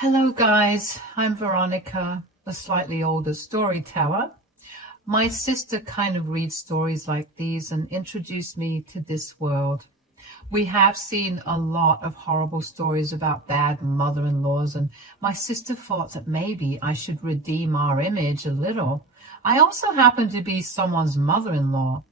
Hello guys, I'm Veronica, a slightly older storyteller. My sister kind of reads stories like these and introduced me to this world. We have seen a lot of horrible stories about bad mother-in-laws, and my sister thought that maybe I should redeem our image a little. I also happen to be someone's mother-in-law.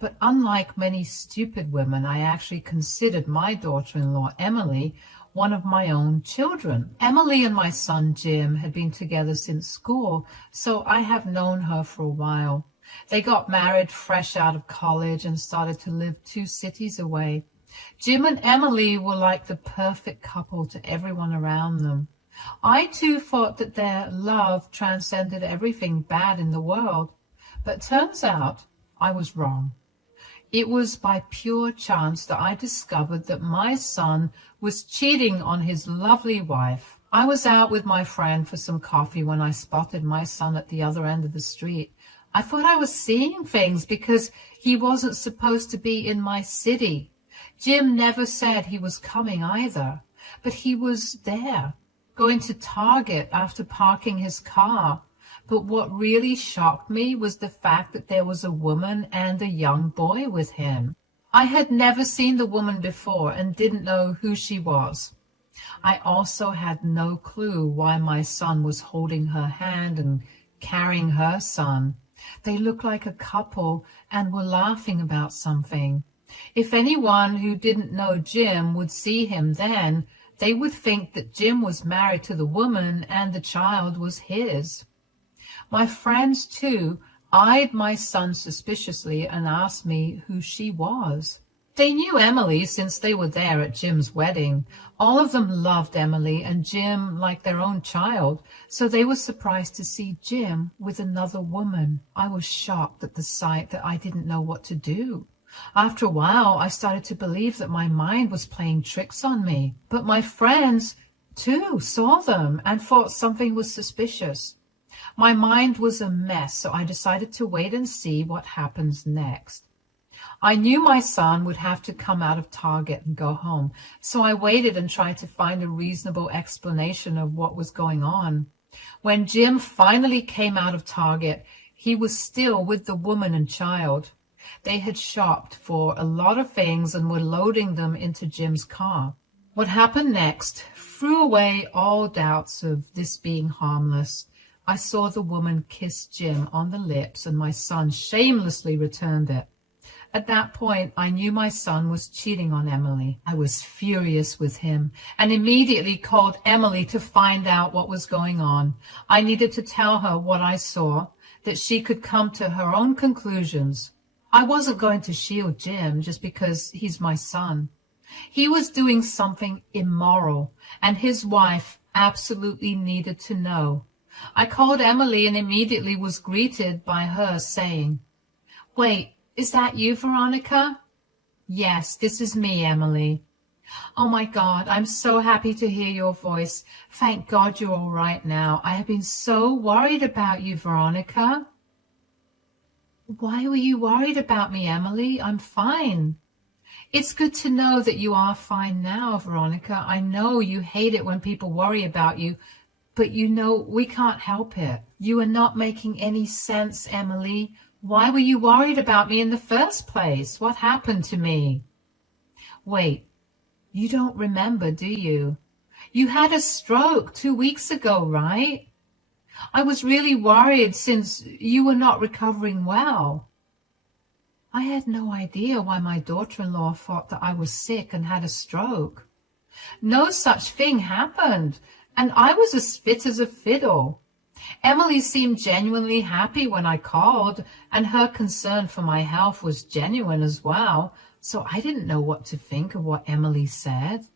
But unlike many stupid women, I actually considered my daughter-in-law, Emily, one of my own children. Emily and my son, Jim, had been together since school, so I have known her for a while. They got married fresh out of college and started to live 2 cities away. Jim and Emily were like the perfect couple to everyone around them. I too thought that their love transcended everything bad in the world, but turns out I was wrong. It was by pure chance that I discovered that my son was cheating on his lovely wife. I was out with my friend for some coffee when I spotted my son at the other end of the street. I thought I was seeing things because he wasn't supposed to be in my city. Jim never said he was coming either, but he was there, going to Target after parking his car. But what really shocked me was the fact that there was a woman and a young boy with him. I had never seen the woman before and didn't know who she was. I also had no clue why my son was holding her hand and carrying her son. They looked like a couple and were laughing about something. If anyone who didn't know Jim would see him then, they would think that Jim was married to the woman and the child was his. My friends, too, eyed my son suspiciously and asked me who she was. They knew Emily since they were there at Jim's wedding. All of them loved Emily and Jim like their own child, so they were surprised to see Jim with another woman. I was shocked at the sight that I didn't know what to do. After a while, I started to believe that my mind was playing tricks on me. But my friends, too, saw them and thought something was suspicious. My mind was a mess, so I decided to wait and see what happens next. I knew my son would have to come out of Target and go home, so I waited and tried to find a reasonable explanation of what was going on. When Jim finally came out of Target, he was still with the woman and child. They had shopped for a lot of things and were loading them into Jim's car. What happened next threw away all doubts of this being harmless. I saw the woman kiss Jim on the lips, and my son shamelessly returned it. At that point, I knew my son was cheating on Emily. I was furious with him and immediately called Emily to find out what was going on. I needed to tell her what I saw, that she could come to her own conclusions. I wasn't going to shield Jim just because he's my son. He was doing something immoral, and his wife absolutely needed to know. I called Emily and immediately was greeted by her saying, "Wait, is that you, Veronica?" "Yes, this is me, Emily." "Oh my God, I'm so happy to hear your voice. Thank God you're all right now. I have been so worried about you, Veronica." "Why were you worried about me, Emily? I'm fine." "It's good to know that you are fine now, Veronica. I know you hate it when people worry about you, but you know we can't help it. You are not making any sense, Emily. Why were you worried about me in the first place? What happened to me?" "Wait, you don't remember, do you? You had a stroke 2 weeks ago, right? I was really worried since you were not recovering well." I had no idea why my daughter-in-law thought that I was sick and had a stroke. No such thing happened, and I was as fit as a fiddle. Emily seemed genuinely happy when I called, and her concern for my health was genuine as well, so I didn't know what to think of what Emily said.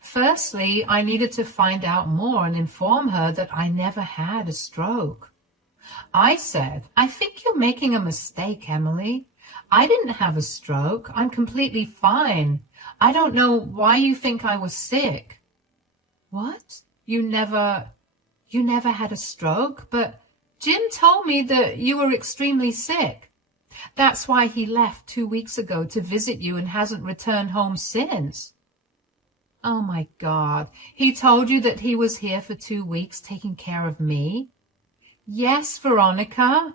Firstly, I needed to find out more and inform her that I never had a stroke. I said, "I think you're making a mistake, Emily. I didn't have a stroke. I'm completely fine. I don't know why you think I was sick." "What? You never had a stroke? But Jim told me that you were extremely sick. That's why he left 2 weeks ago to visit you and hasn't returned home since." Oh my God. He told you that he was here for 2 weeks taking care of me? Yes, Veronica.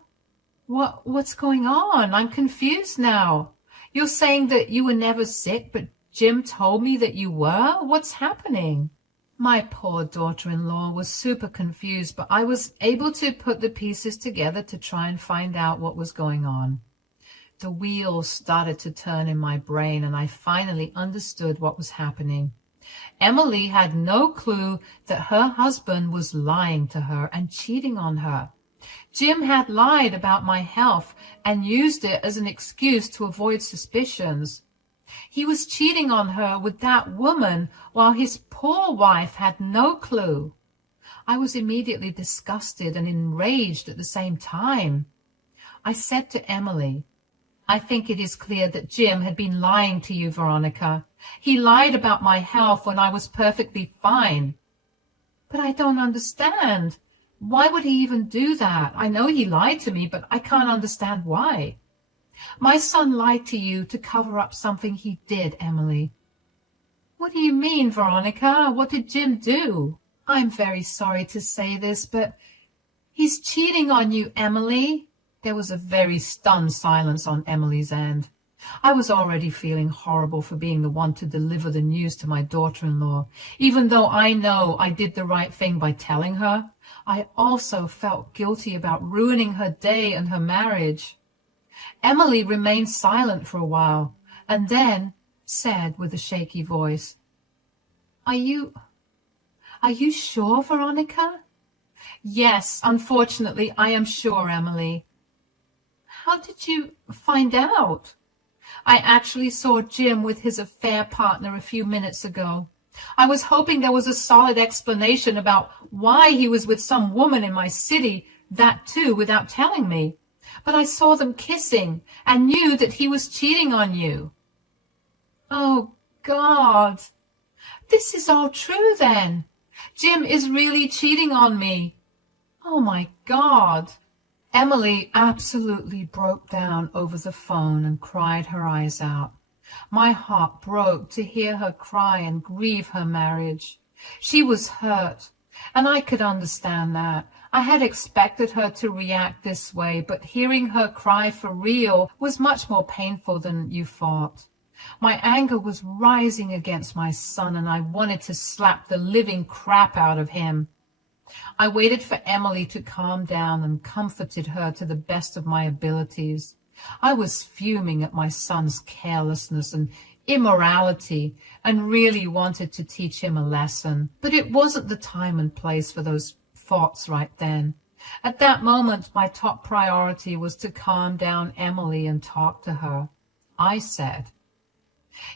What's going on? I'm confused now. You're saying that you were never sick, but Jim told me that you were? What's happening? My poor daughter-in-law was super confused, but I was able to put the pieces together to try and find out what was going on. The wheels started to turn in my brain, and I finally understood what was happening. Emily had no clue that her husband was lying to her and cheating on her. Jim had lied about my health and used it as an excuse to avoid suspicions. He was cheating on her with that woman while his poor wife had no clue. I was immediately disgusted and enraged at the same time. I said to Emily, I think it is clear that Jim had been lying to you, Veronica. He lied about my health when I was perfectly fine. But I don't understand. Why would he even do that? I know he lied to me, but I can't understand why. My son lied to you to cover up something he did, Emily. What do you mean, Veronica? What did Jim do? I'm very sorry to say this, but he's cheating on you, Emily. There was a very stunned silence on Emily's end. I was already feeling horrible for being the one to deliver the news to my daughter-in-law. Even though I know I did the right thing by telling her, I also felt guilty about ruining her day and her marriage. Emily remained silent for a while, and then said with a shaky voice, Are you sure, Veronica? Yes, unfortunately, I am sure, Emily. How did you find out? I actually saw Jim with his affair partner a few minutes ago. I was hoping there was a solid explanation about why he was with some woman in my city, that too, without telling me. But I saw them kissing and knew that he was cheating on you. Oh, God. This is all true, then. Jim is really cheating on me. Oh, my God. Emily absolutely broke down over the phone and cried her eyes out. My heart broke to hear her cry and grieve her marriage. She was hurt, and I could understand that. I had expected her to react this way, but hearing her cry for real was much more painful than you thought. My anger was rising against my son, and I wanted to slap the living crap out of him. I waited for Emily to calm down and comforted her to the best of my abilities. I was fuming at my son's carelessness and immorality and really wanted to teach him a lesson. But it wasn't the time and place for those thoughts right then. At that moment, my top priority was to calm down Emily and talk to her. I said,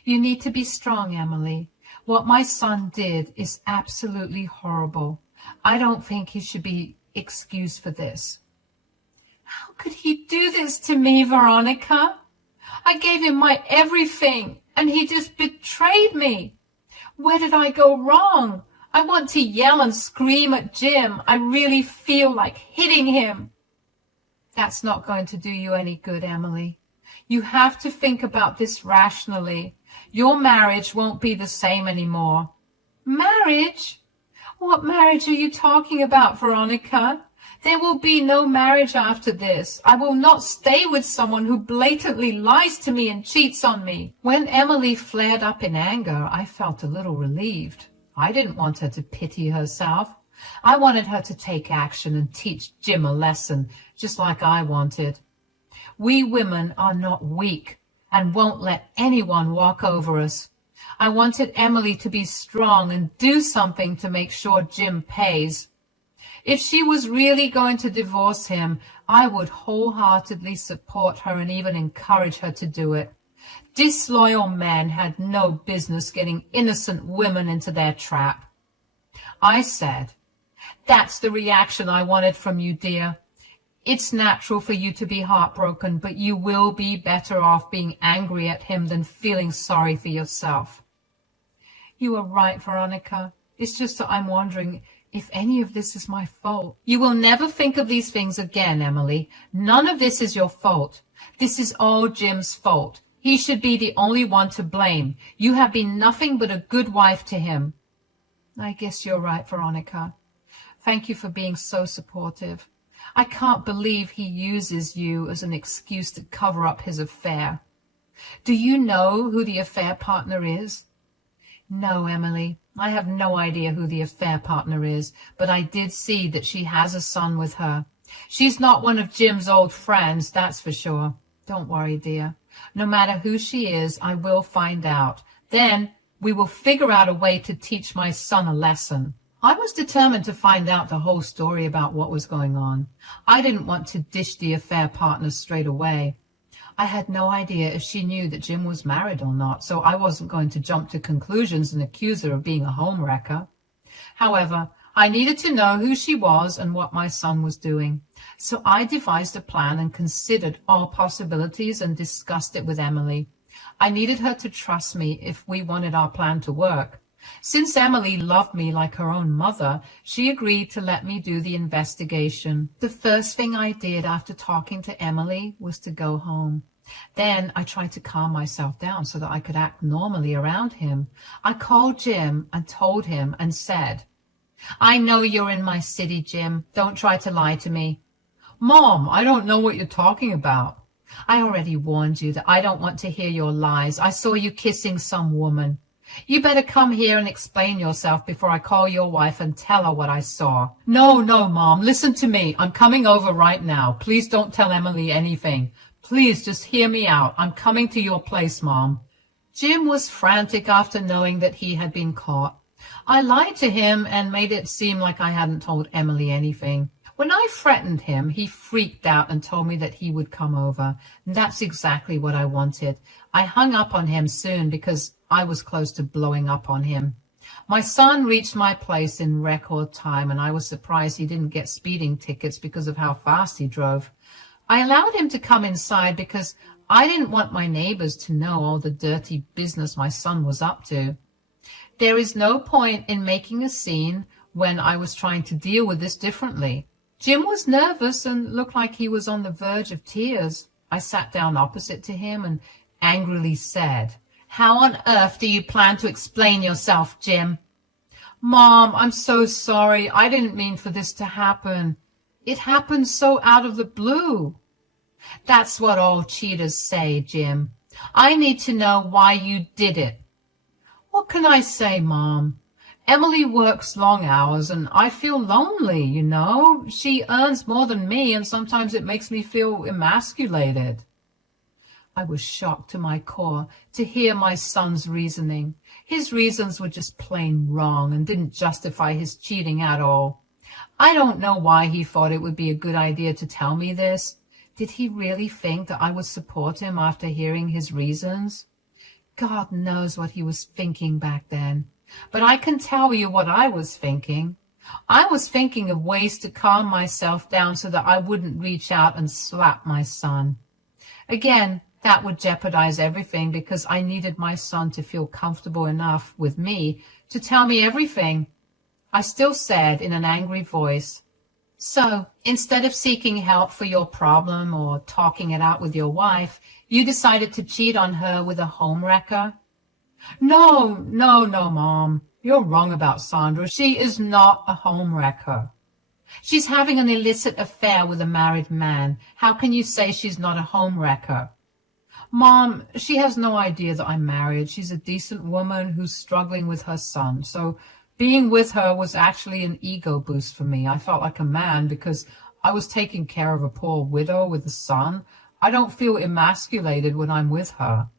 You need to be strong, Emily. What my son did is absolutely horrible. I don't think he should be excused for this. How could he do this to me, Veronica? I gave him my everything, and he just betrayed me. Where did I go wrong? I want to yell and scream at Jim. I really feel like hitting him. That's not going to do you any good, Emily. You have to think about this rationally. Your marriage won't be the same anymore. Marriage? What marriage are you talking about, Veronica? There will be no marriage after this. I will not stay with someone who blatantly lies to me and cheats on me. When Emily flared up in anger, I felt a little relieved. I didn't want her to pity herself. I wanted her to take action and teach Jim a lesson, just like I wanted. We women are not weak and won't let anyone walk over us. I wanted Emily to be strong and do something to make sure Jim pays. If she was really going to divorce him, I would wholeheartedly support her and even encourage her to do it. Disloyal men had no business getting innocent women into their trap. I said, That's the reaction I wanted from you, dear. It's natural for you to be heartbroken, but you will be better off being angry at him than feeling sorry for yourself. You are right, Veronica. It's just that I'm wondering if any of this is my fault. You will never think of these things again, Emily. None of this is your fault. This is all Jim's fault. He should be the only one to blame. You have been nothing but a good wife to him. I guess you're right, Veronica. Thank you for being so supportive. I can't believe he uses you as an excuse to cover up his affair. Do you know who the affair partner is? No, Emily, I have no idea who the affair partner is, but I did see that she has a son with her. She's not one of Jim's old friends, that's for sure. Don't worry, dear. No matter who she is, I will find out. Then we will figure out a way to teach my son a lesson. I was determined to find out the whole story about what was going on. I didn't want to dish the affair partner straight away. I had no idea if she knew that Jim was married or not, so I wasn't going to jump to conclusions and accuse her of being a homewrecker. However, I needed to know who she was and what my son was doing. So I devised a plan and considered all possibilities and discussed it with Emily. I needed her to trust me if we wanted our plan to work. Since Emily loved me like her own mother, she agreed to let me do the investigation. The first thing I did after talking to Emily was to go home. Then I tried to calm myself down so that I could act normally around him. I called Jim and told him and said, I know you're in my city, Jim. Don't try to lie to me. Mom, I don't know what you're talking about. I already warned you that I don't want to hear your lies. I saw you kissing some woman. You better come here and explain yourself before I call your wife and tell her what I saw. No, Mom, listen to me. I'm coming over right now. Please don't tell Emily anything. Please just hear me out. I'm coming to your place, Mom. Jim was frantic after knowing that he had been caught. I lied to him and made it seem like I hadn't told Emily anything. When I threatened him, he freaked out and told me that he would come over. And that's exactly what I wanted. I hung up on him soon because I was close to blowing up on him. My son reached my place in record time, and I was surprised he didn't get speeding tickets because of how fast he drove. I allowed him to come inside because I didn't want my neighbors to know all the dirty business my son was up to. There is no point in making a scene when I was trying to deal with this differently. Jim was nervous and looked like he was on the verge of tears. I sat down opposite to him and angrily said, How on earth do you plan to explain yourself, Jim? Mom, I'm so sorry. I didn't mean for this to happen. It happened so out of the blue. That's what all cheaters say, Jim. I need to know why you did it. What can I say, Mom? Emily works long hours and I feel lonely, you know. She earns more than me and sometimes it makes me feel emasculated. I was shocked to my core to hear my son's reasoning. His reasons were just plain wrong and didn't justify his cheating at all. I don't know why he thought it would be a good idea to tell me this. Did he really think that I would support him after hearing his reasons? God knows what he was thinking back then. But I can tell you what I was thinking. I was thinking of ways to calm myself down so that I wouldn't reach out and slap my son. Again, that would jeopardize everything because I needed my son to feel comfortable enough with me to tell me everything. I still said in an angry voice, So, instead of seeking help for your problem or talking it out with your wife, you decided to cheat on her with a homewrecker? No, Mom. You're wrong about Sandra. She is not a homewrecker. She's having an illicit affair with a married man. How can you say she's not a homewrecker? Mom, she has no idea that I'm married. She's a decent woman who's struggling with her son. So being with her was actually an ego boost for me. I felt like a man because I was taking care of a poor widow with a son. I don't feel emasculated when I'm with her.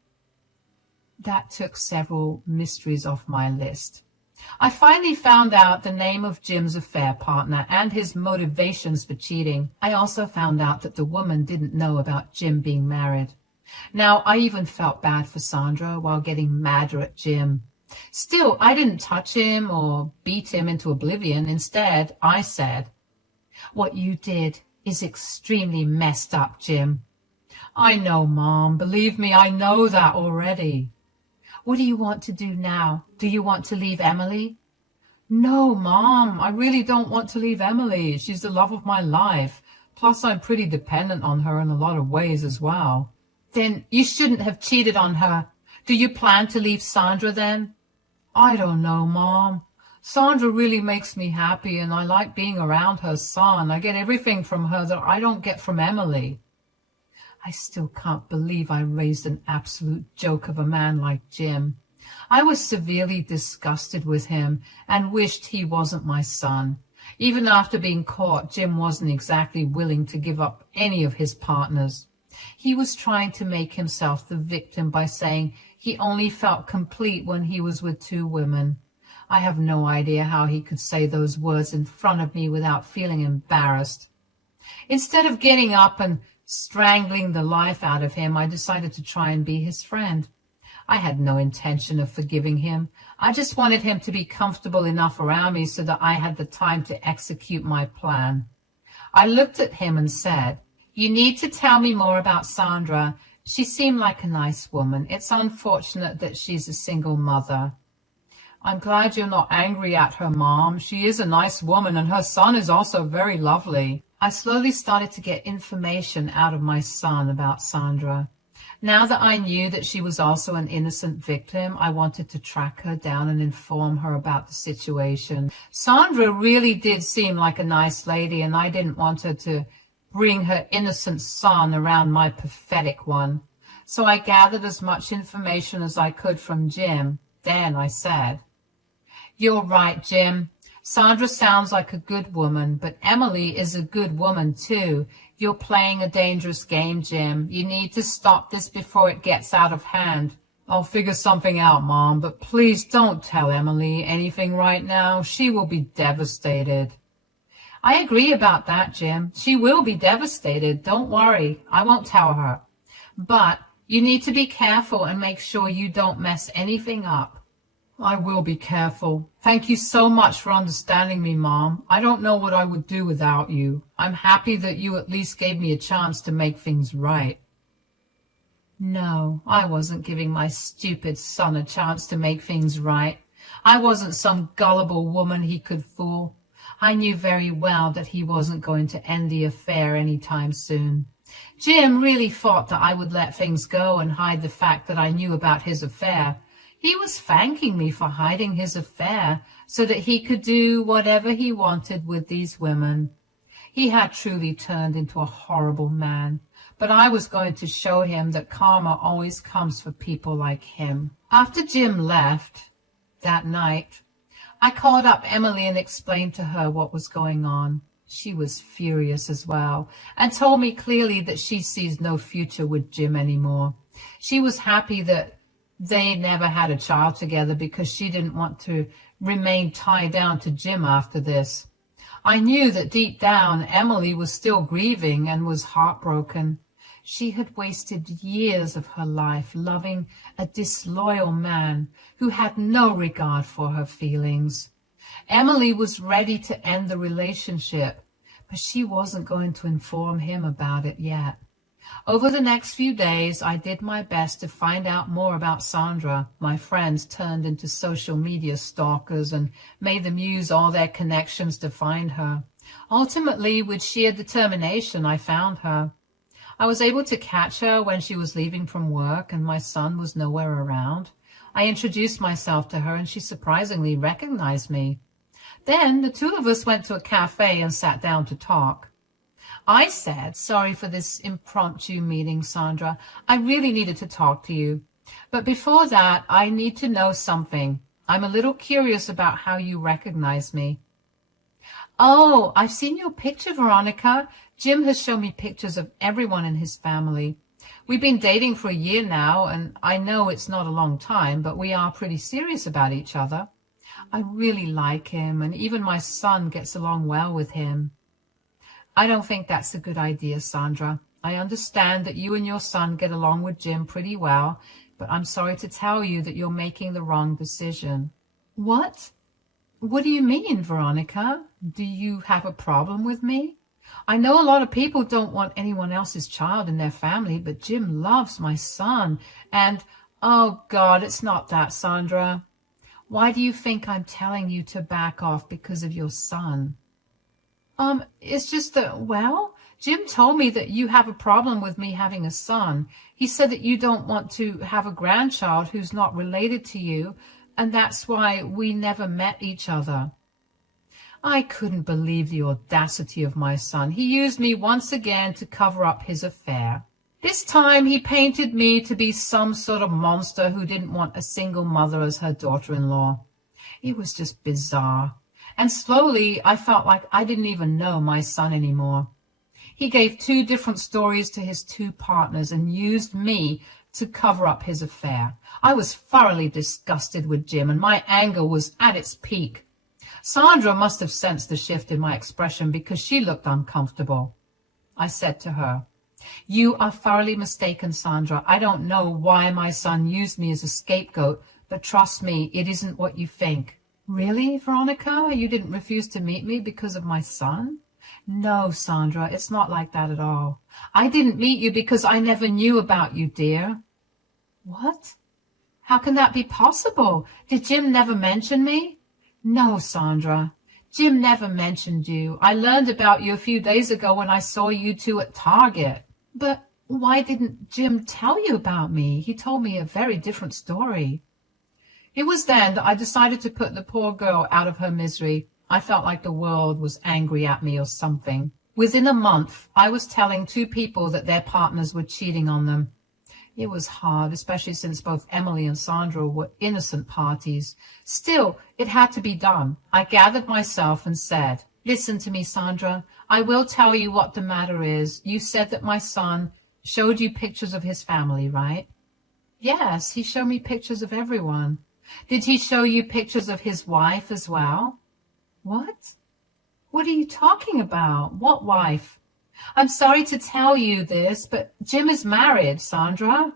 That took several mysteries off my list. I finally found out the name of Jim's affair partner and his motivations for cheating. I also found out that the woman didn't know about Jim being married. Now, I even felt bad for Sandra while getting madder at Jim. Still, I didn't touch him or beat him into oblivion. Instead, I said, What you did is extremely messed up, Jim. I know, Mom. Believe me, I know that already. What do you want to do now? Do you want to leave Emily? No, Mom, I really don't want to leave Emily. She's the love of my life. Plus, I'm pretty dependent on her in a lot of ways as well. Then you shouldn't have cheated on her. Do you plan to leave Sandra then? I don't know, Mom. Sandra really makes me happy, and I like being around her son. I get everything from her that I don't get from Emily. I still can't believe I raised an absolute joke of a man like Jim. I was severely disgusted with him and wished he wasn't my son. Even after being caught, Jim wasn't exactly willing to give up any of his partners. He was trying to make himself the victim by saying he only felt complete when he was with 2 women. I have no idea how he could say those words in front of me without feeling embarrassed. Instead of getting up and strangling the life out of him, I decided to try and be his friend. I had no intention of forgiving him. I just wanted him to be comfortable enough around me so that I had the time to execute my plan. I looked at him and said, "You need to tell me more about Sandra. She seemed like a nice woman. It's unfortunate that she's a single mother." "I'm glad you're not angry at her, Mom. She is a nice woman, and her son is also very lovely." I slowly started to get information out of my son about Sandra. Now that I knew that she was also an innocent victim, I wanted to track her down and inform her about the situation. Sandra really did seem like a nice lady, and I didn't want her to bring her innocent son around my pathetic one. So I gathered as much information as I could from Jim. Then I said, "You're right, Jim. Sandra sounds like a good woman, but Emily is a good woman too. You're playing a dangerous game, Jim. You need to stop this before it gets out of hand." "I'll figure something out, Mom, but please don't tell Emily anything right now. She will be devastated." "I agree about that, Jim. She will be devastated. Don't worry. I won't tell her. But you need to be careful and make sure you don't mess anything up." "I will be careful. Thank you so much for understanding me, Mom. I don't know what I would do without you. I'm happy that you at least gave me a chance to make things right." No, I wasn't giving my stupid son a chance to make things right. I wasn't some gullible woman he could fool. I knew very well that he wasn't going to end the affair any time soon. Jim really thought that I would let things go and hide the fact that I knew about his affair. He was thanking me for hiding his affair so that he could do whatever he wanted with these women. He had truly turned into a horrible man, but I was going to show him that karma always comes for people like him. After Jim left that night, I called up Emily and explained to her what was going on. She was furious as well and told me clearly that she sees no future with Jim anymore. She was happy that they never had a child together because she didn't want to remain tied down to Jim after this. I knew that deep down Emily was still grieving and was heartbroken. She had wasted years of her life loving a disloyal man who had no regard for her feelings. Emily was ready to end the relationship, but she wasn't going to inform him about it yet. Over the next few days, I did my best to find out more about Sandra. My friends turned into social media stalkers and made them use all their connections to find her. Ultimately, with sheer determination, I found her. I was able to catch her when she was leaving from work and my son was nowhere around. I introduced myself to her and she surprisingly recognized me. Then the two of us went to a cafe and sat down to talk. I said, "Sorry for this impromptu meeting, Sandra. I really needed to talk to you. But before that, I need to know something. I'm a little curious about how you recognize me." "Oh, I've seen your picture, Veronica. Jim has shown me pictures of everyone in his family. We've been dating for a year now, and I know it's not a long time, but we are pretty serious about each other. I really like him, and even my son gets along well with him." "I don't think that's a good idea, Sandra. I understand that you and your son get along with Jim pretty well, but I'm sorry to tell you that you're making the wrong decision." "What? What do you mean, Veronica? Do you have a problem with me? I know a lot of people don't want anyone else's child in their family, but Jim loves my son, and, oh God, it's not that, Sandra. Why do you think I'm telling you to back off because of your son?" It's just that, well, Jim told me that you have a problem with me having a son. He said that you don't want to have a grandchild who's not related to you, and that's why we never met each other. I couldn't believe the audacity of my son. He used me once again to cover up his affair. This time he painted me to be some sort of monster who didn't want a single mother as her daughter-in-law. It was just bizarre. And slowly I felt like I didn't even know my son anymore. He gave 2 different stories to his 2 partners and used me to cover up his affair. I was thoroughly disgusted with Jim, and my anger was at its peak. Sandra must have sensed the shift in my expression because she looked uncomfortable. I said to her, "You are thoroughly mistaken, Sandra. I don't know why my son used me as a scapegoat, but trust me, it isn't what you think." "Really, Veronica? You didn't refuse to meet me because of my son?" "No, Sandra, it's not like that at all. I didn't meet you because I never knew about you, dear." "What? How can that be possible? Did Jim never mention me?" "No, Sandra. Jim never mentioned you. I learned about you a few days ago when I saw you 2 at Target." "But why didn't Jim tell you about me? He told me a very different story." It was then that I decided to put the poor girl out of her misery. I felt like the world was angry at me or something. Within a month, I was telling 2 people that their partners were cheating on them. It was hard, especially since both Emily and Sandra were innocent parties. Still, it had to be done. I gathered myself and said, "Listen to me, Sandra. I will tell you what the matter is. You said that my son showed you pictures of his family, right?" "Yes, he showed me pictures of everyone." "Did he show you pictures of his wife as well?" "What? What are you talking about? What wife?" "I'm sorry to tell you this, but Jim is married, Sandra.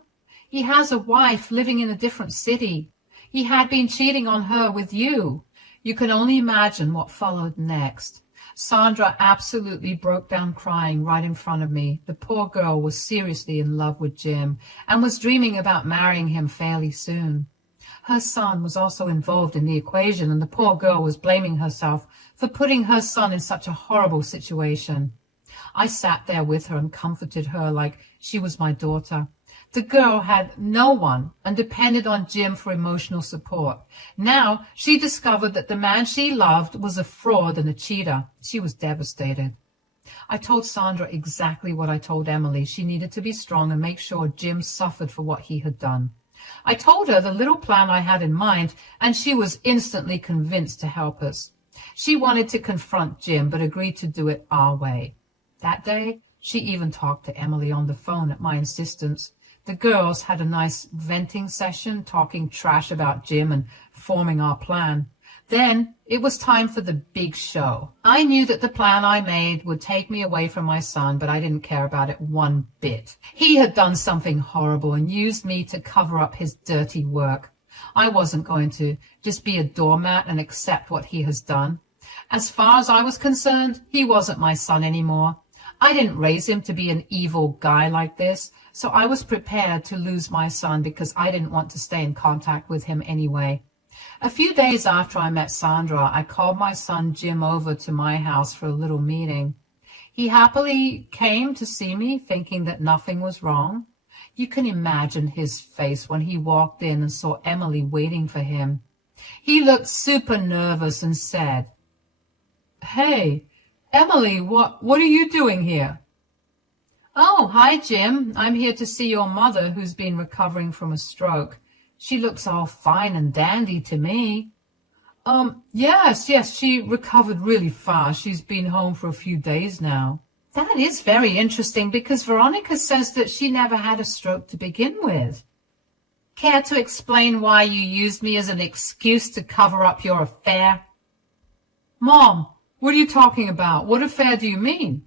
He has a wife living in a different city. He had been cheating on her with you." You can only imagine what followed next. Sandra absolutely broke down crying right in front of me. The poor girl was seriously in love with Jim and was dreaming about marrying him fairly soon. Her son was also involved in the equation, and the poor girl was blaming herself for putting her son in such a horrible situation. I sat there with her and comforted her like she was my daughter. The girl had no one and depended on Jim for emotional support. Now she discovered that the man she loved was a fraud and a cheater. She was devastated. I told Sandra exactly what I told Emily. She needed to be strong and make sure Jim suffered for what he had done. I told her the little plan I had in mind, and she was instantly convinced to help us. She wanted to confront Jim, but agreed to do it our way. That day, she even talked to Emily on the phone at my insistence. The girls had a nice venting session, talking trash about Jim and forming our plan. Then it was time for the big show. I knew that the plan I made would take me away from my son, but I didn't care about it one bit. He had done something horrible and used me to cover up his dirty work. I wasn't going to just be a doormat and accept what he has done. As far as I was concerned, he wasn't my son anymore. I didn't raise him to be an evil guy like this, so I was prepared to lose my son because I didn't want to stay in contact with him anyway. A few days after I met Sandra, I called my son Jim over to my house for a little meeting. He happily came to see me, thinking that nothing was wrong. You can imagine his face when he walked in and saw Emily waiting for him. He looked super nervous and said, "Hey, Emily, what are you doing here?" "Oh, hi, Jim. I'm here to see your mother, who's been recovering from a stroke. She looks all fine and dandy to me." Yes, she recovered really fast. She's been home for a few days now." "That is very interesting because Veronica says that she never had a stroke to begin with." "Care to explain why you used me as an excuse to cover up your affair?" "Mom, what are you talking about? What affair do you mean?"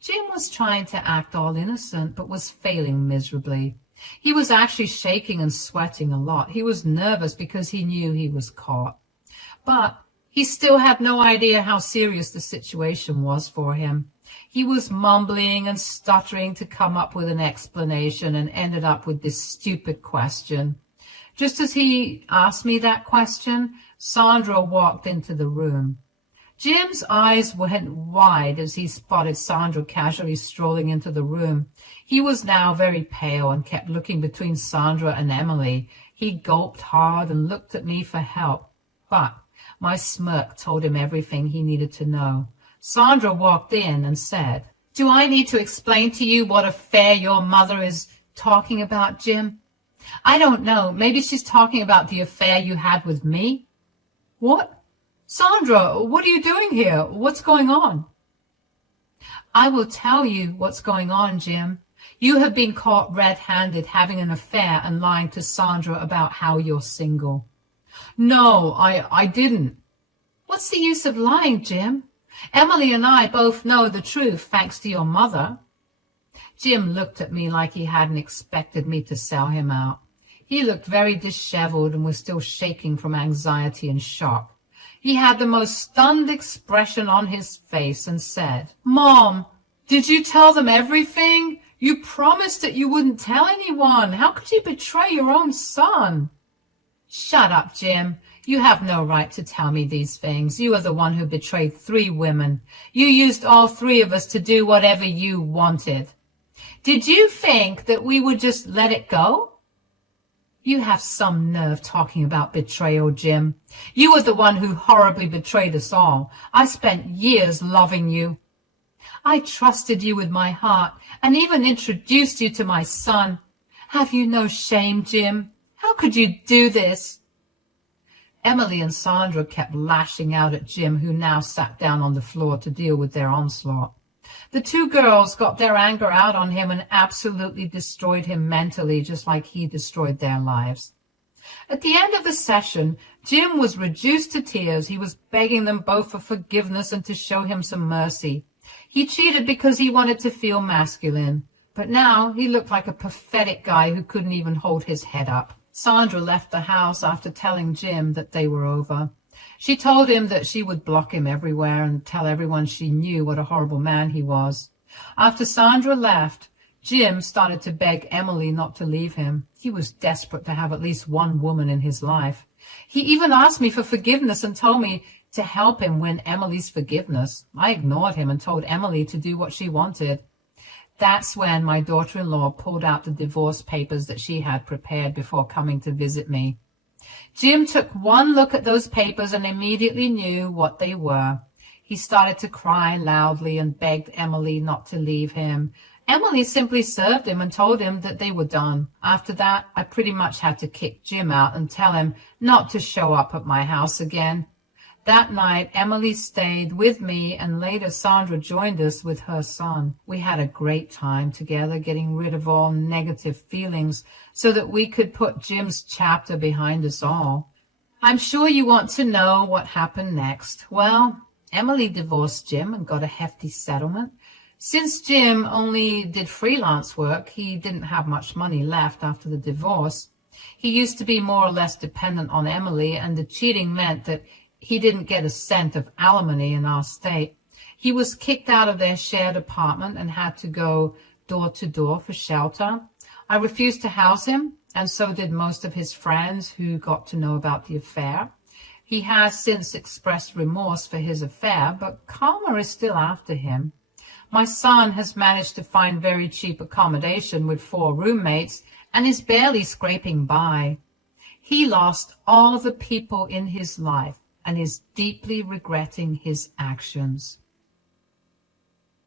Jim was trying to act all innocent, but was failing miserably. He was actually shaking and sweating a lot. He was nervous because he knew he was caught. But he still had no idea how serious the situation was for him. He was mumbling and stuttering to come up with an explanation and ended up with this stupid question. Just as he asked me that question, Sandra walked into the room. Jim's eyes went wide as he spotted Sandra casually strolling into the room. He was now very pale and kept looking between Sandra and Emily. He gulped hard and looked at me for help, but my smirk told him everything he needed to know. Sandra walked in and said, "Do I need to explain to you what affair your mother is talking about, Jim?" "I don't know. Maybe she's talking about the affair you had with me." "What? Sandra, what are you doing here? What's going on?" "I will tell you what's going on, Jim. You have been caught red-handed having an affair and lying to Sandra about how you're single." "No, I didn't." "What's the use of lying, Jim? Emily and I both know the truth, thanks to your mother." Jim looked at me like he hadn't expected me to sell him out. He looked very disheveled and was still shaking from anxiety and shock. He had the most stunned expression on his face and said, "Mom, did you tell them everything? You promised that you wouldn't tell anyone. How could you betray your own son?" "Shut up, Jim. You have no right to tell me these things. You are the one who betrayed 3 women. You used all 3 of us to do whatever you wanted. Did you think that we would just let it go?" "You have some nerve talking about betrayal, Jim. You were the one who horribly betrayed us all. I spent years loving you. I trusted you with my heart and even introduced you to my son. Have you no shame, Jim? How could you do this?" Emily and Sandra kept lashing out at Jim, who now sat down on the floor to deal with their onslaught. The 2 girls got their anger out on him and absolutely destroyed him mentally, just like he destroyed their lives. At the end of the session, Jim was reduced to tears. He was begging them both for forgiveness and to show him some mercy. He cheated because he wanted to feel masculine, but now he looked like a pathetic guy who couldn't even hold his head up. Sandra left the house after telling Jim that they were over. She told him that she would block him everywhere and tell everyone she knew what a horrible man he was. After Sandra left, Jim started to beg Emily not to leave him. He was desperate to have at least one woman in his life. He even asked me for forgiveness and told me to help him win Emily's forgiveness. I ignored him and told Emily to do what she wanted. That's when my daughter-in-law pulled out the divorce papers that she had prepared before coming to visit me. Jim took one look at those papers and immediately knew what they were. He started to cry loudly and begged Emily not to leave him. Emily simply served him and told him that they were done. After that, I pretty much had to kick Jim out and tell him not to show up at my house again. That night, Emily stayed with me, and later Sandra joined us with her son. We had a great time together, getting rid of all negative feelings so that we could put Jim's chapter behind us all. I'm sure you want to know what happened next. Well, Emily divorced Jim and got a hefty settlement. Since Jim only did freelance work, he didn't have much money left after the divorce. He used to be more or less dependent on Emily, and the cheating meant that he didn't get a cent of alimony in our state. He was kicked out of their shared apartment and had to go door to door for shelter. I refused to house him, and so did most of his friends who got to know about the affair. He has since expressed remorse for his affair, but karma is still after him. My son has managed to find very cheap accommodation with 4 roommates and is barely scraping by. He lost all the people in his life and is deeply regretting his actions.